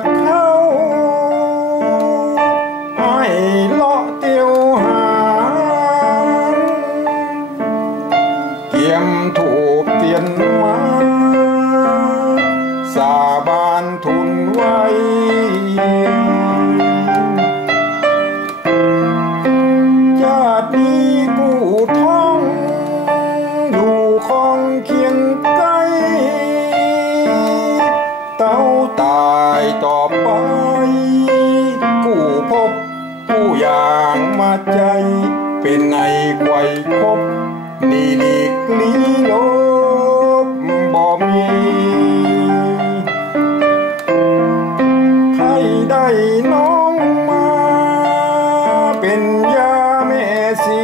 กเข้าให้เลาะเตียวหางเกี่ยมถูกเตียนมาสาบานทุนไว้ญาตินี้กู้ท้องอยู่คองเคียงใกล้เต้าตายต่อไปกู้พบผู้อย่างมาใจเป็นในไขว่คบนี่หลีกลี้ลบบ่มีใครได้น้องมาเป็นยาแม่สี